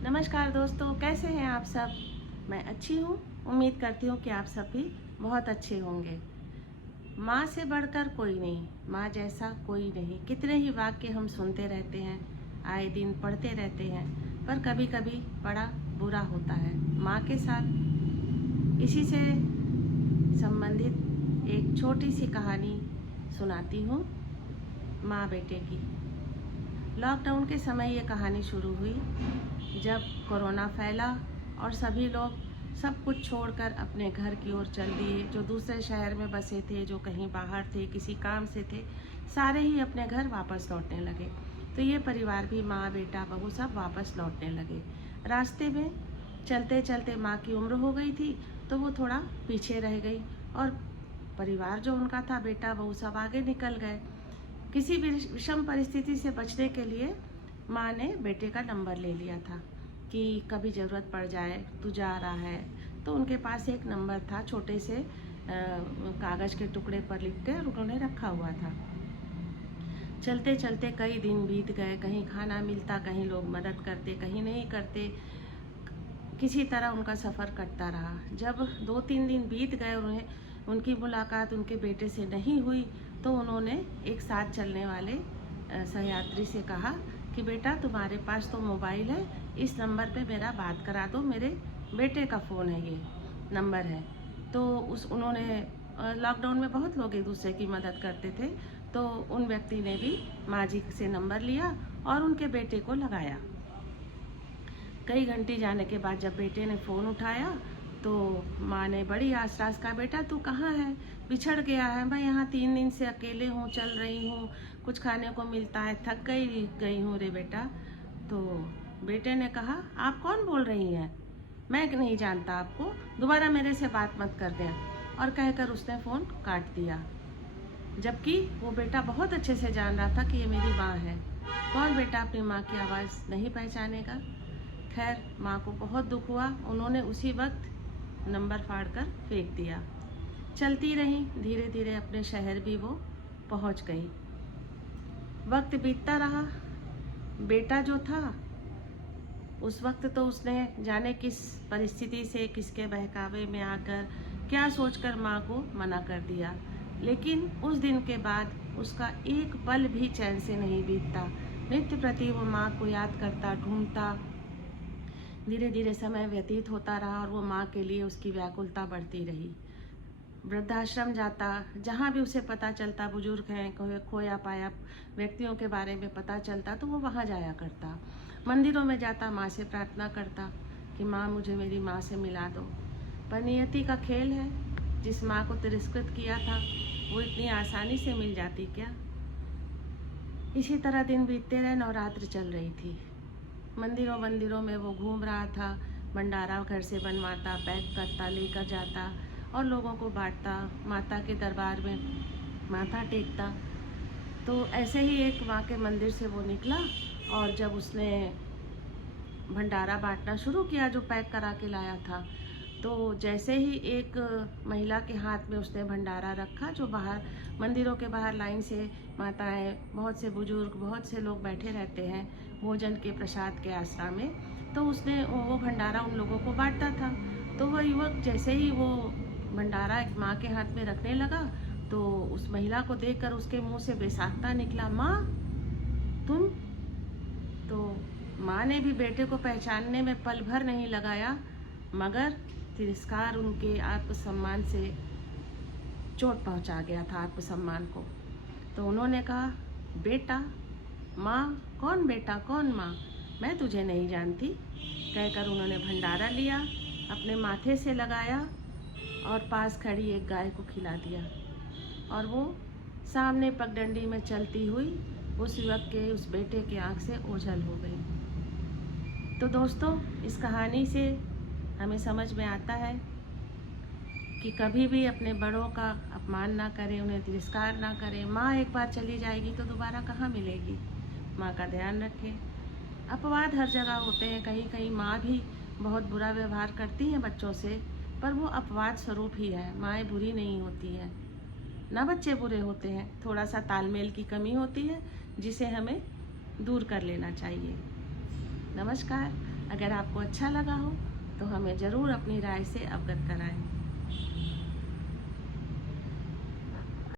नमस्कार दोस्तों, कैसे हैं आप सब। मैं अच्छी हूँ। उम्मीद करती हूँ कि आप सब भी बहुत अच्छे होंगे। माँ से बढ़कर कोई नहीं, माँ जैसा कोई नहीं। कितने ही वाक्य हम सुनते रहते हैं, आए दिन पढ़ते रहते हैं, पर कभी कभी बड़ा बुरा होता है माँ के साथ। इसी से संबंधित एक छोटी सी कहानी सुनाती हूँ, माँ बेटे की। लॉकडाउन के समय ये कहानी शुरू हुई, जब कोरोना फैला और सभी लोग सब कुछ छोड़कर अपने घर की ओर चल दिए। जो दूसरे शहर में बसे थे, जो कहीं बाहर थे, किसी काम से थे, सारे ही अपने घर वापस लौटने लगे। तो ये परिवार भी, माँ बेटा बहू सब वापस लौटने लगे। रास्ते में चलते चलते माँ की उम्र हो गई थी, तो वो थोड़ा पीछे रह गई और परिवार जो उनका था, बेटा बहू सब आगे निकल गए। किसी भी विषम परिस्थिति से बचने के लिए माँ ने बेटे का नंबर ले लिया था कि कभी ज़रूरत पड़ जाए, तू जा रहा है। तो उनके पास एक नंबर था, छोटे से कागज़ के टुकड़े पर लिख के उन्होंने रखा हुआ था। चलते चलते कई दिन बीत गए, कहीं खाना मिलता, कहीं लोग मदद करते, कहीं नहीं करते। किसी तरह उनका सफ़र कटता रहा। जब 2-3 दिन बीत गए, उनकी मुलाकात उनके बेटे से नहीं हुई, तो उन्होंने एक साथ चलने वाले सहयात्री से कहा कि बेटा, तुम्हारे पास तो मोबाइल है, इस नंबर पे मेरा बात करा दो, मेरे बेटे का फ़ोन है, ये नंबर है। तो उन्होंने लॉकडाउन में बहुत लोग एक दूसरे की मदद करते थे, तो उन व्यक्ति ने भी माँ जी से नंबर लिया और उनके बेटे को लगाया। कई घंटे जाने के बाद जब बेटे ने फ़ोन उठाया, तो माँ ने बड़ी आश्वास कहा, बेटा तू कहाँ है, बिछड़ गया है। मैं यहाँ 3 दिन से अकेले हूँ, चल रही हूँ, कुछ खाने को मिलता है, थक गई हूँ रे बेटा। तो बेटे ने कहा, आप कौन बोल रही हैं, मैं नहीं जानता आपको, दोबारा मेरे से बात मत कर दें। और कहकर उसने फ़ोन काट दिया। जबकि वो बेटा बहुत अच्छे से जान रहा था कि ये मेरी माँ है। कौन बेटा अपनी माँ की आवाज़ नहीं पहचानेगा। खैर, माँ को बहुत दुख हुआ। उन्होंने उसी वक्त नंबर फाड़कर फेंक दिया। चलती रहीं, धीरे धीरे अपने शहर भी वो पहुँच गई। वक्त बीतता रहा। बेटा जो था, उस वक्त तो उसने जाने किस परिस्थिति से, किसके बहकावे में आकर, क्या सोचकर माँ को मना कर दिया। लेकिन उस दिन के बाद उसका एक पल भी चैन से नहीं बीतता। नित्य प्रति वो माँ को याद करता, ढूंढता। धीरे धीरे समय व्यतीत होता रहा और वो माँ के लिए उसकी व्याकुलता बढ़ती रही। वृद्धाश्रम जाता, जहाँ भी उसे पता चलता बुजुर्ग हैं, खोया पाया व्यक्तियों के बारे में पता चलता, तो वो वहाँ जाया करता। मंदिरों में जाता, माँ से प्रार्थना करता कि माँ, मुझे मेरी माँ से मिला दो। पर नियति का खेल है, जिस माँ को तिरस्कृत किया था, वो इतनी आसानी से मिल जाती क्या। इसी तरह दिन बीतते रहे, नवरात्र चल रही थी। मंदिरों में वो घूम रहा था, भंडारा घर से बनवाता, पैक करता, लेकर जाता और लोगों को बांटता, माता के दरबार में माथा टेकता। तो ऐसे ही एक माँ के मंदिर से वो निकला और जब उसने भंडारा बांटना शुरू किया, जो पैक करा के लाया था, तो जैसे ही एक महिला के हाथ में उसने भंडारा रखा, जो बाहर मंदिरों के बाहर लाइन से माताएं, बहुत से बुजुर्ग, बहुत से लोग बैठे रहते हैं भोजन के प्रसाद के आसरा में, तो उसने वो भंडारा उन लोगों को बांटता था। तो वह युवक जैसे ही वो भंडारा एक माँ के हाथ में रखने लगा, तो उस महिला को देखकर उसके मुंह से बेसाख्ता निकला, माँ तुम। तो माँ ने भी बेटे को पहचानने में पल भर नहीं लगाया, मगर तिरस्कार उनके आत्मसम्मान से चोट पहुंचा गया था, आत्मसम्मान को। तो उन्होंने कहा, बेटा, माँ कौन, बेटा कौन, माँ मैं तुझे नहीं जानती। कहकर उन्होंने भंडारा लिया, अपने माथे से लगाया और पास खड़ी एक गाय को खिला दिया। और वो सामने पगडंडी में चलती हुई उस युवक के, उस बेटे के आँख से ओझल हो गई। तो दोस्तों, इस कहानी से हमें समझ में आता है कि कभी भी अपने बड़ों का अपमान ना करें, उन्हें तिरस्कार ना करें। माँ एक बार चली जाएगी तो दोबारा कहाँ मिलेगी। माँ का ध्यान रखें। अपवाद हर जगह होते हैं, कहीं कहीं माँ भी बहुत बुरा व्यवहार करती हैं बच्चों से, पर वो अपवाद स्वरूप ही है। माएँ बुरी नहीं होती हैं, ना बच्चे बुरे होते हैं। थोड़ा सा तालमेल की कमी होती है, जिसे हमें दूर कर लेना चाहिए। नमस्कार। अगर आपको अच्छा लगा हो तो हमें ज़रूर अपनी राय से अवगत कराएं।